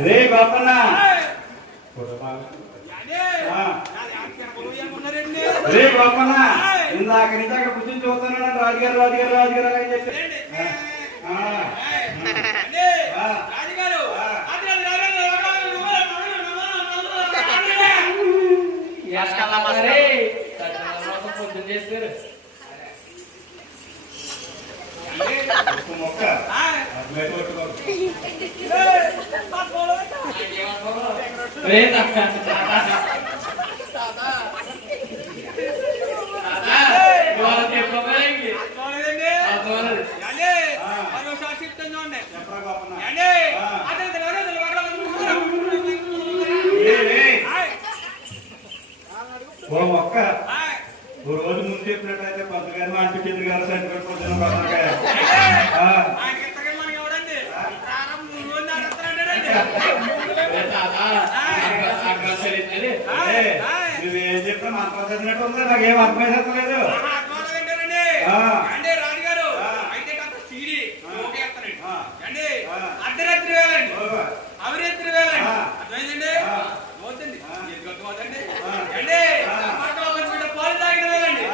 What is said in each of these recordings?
రే బాపన్న రే బాపన్న ఇందాక ఇందాక కూర్చొని చూస్తాను రాజుగారు రాజుగారు రాజుగారు అని చెప్పి మొక్క ఓ మొక్క ఓ రోజు ముందు చెప్పినట్లయితే పంచగారు అనిపించింది కదా సర్టిఫికెట్ పొద్దున పంచగా నువ్వేం చెప్పినా మంత్రం చదివినట్టు ఉంది నాకేం అర్థమైతలేదు అర్ధరాత్రి వేలండి అవిరాత్రి వేలండి అర్థమైందండి పోతుంది పాలు తాగిన వేలండి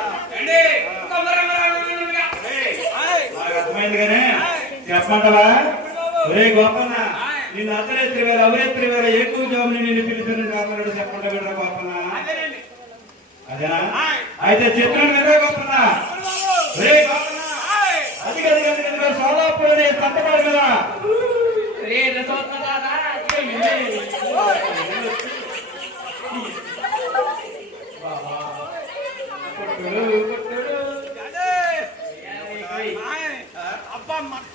అర్థమైంది కానీ చెప్పమంటావా ఒరే గోపన్న నిన్ను అర్ధరాత్రి వేళ అవిరాత్రి వేళ ఎక్కువ జాబుని నేను పిలిచిన కాపాడు చెప్పండి విడరా గోపన్న అదేనా అయితే చెప్పినాడు విడరా గోపన్న రే గోపన్న అది కదా సోలాపూర్ సంతపాడు కదా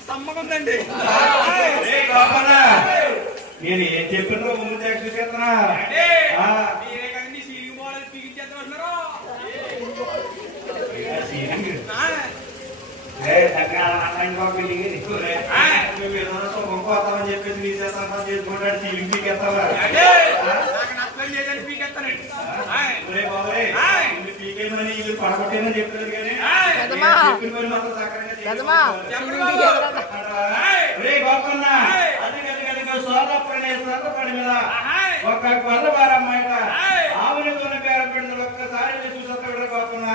సమ్మకుందండి నేను ఏం చెప్పినా ముందు చూసేస్తున్నా మీరే కదండి సీలింగ్ మోడల్ పీకించేస్తున్నారు ఇంకోతామని చెప్పేసి నీ చేస్తాను చేసుకుంటాడు సీలింగ్ పీకేస్తావా పీకేస్తానండి పీకేమని ఇల్లు పడగొట్టేమని చెప్పలేదు కానీ చెప్పిన పని మాత్రం చక్కగా గొప్పన్న అది కలిగి సోదపడి మీద ఒక వల్ల వారమ్మాయి ఆవుని పేరు పెడితే ఒక్కసారి చూసొస్తా గొప్పన్న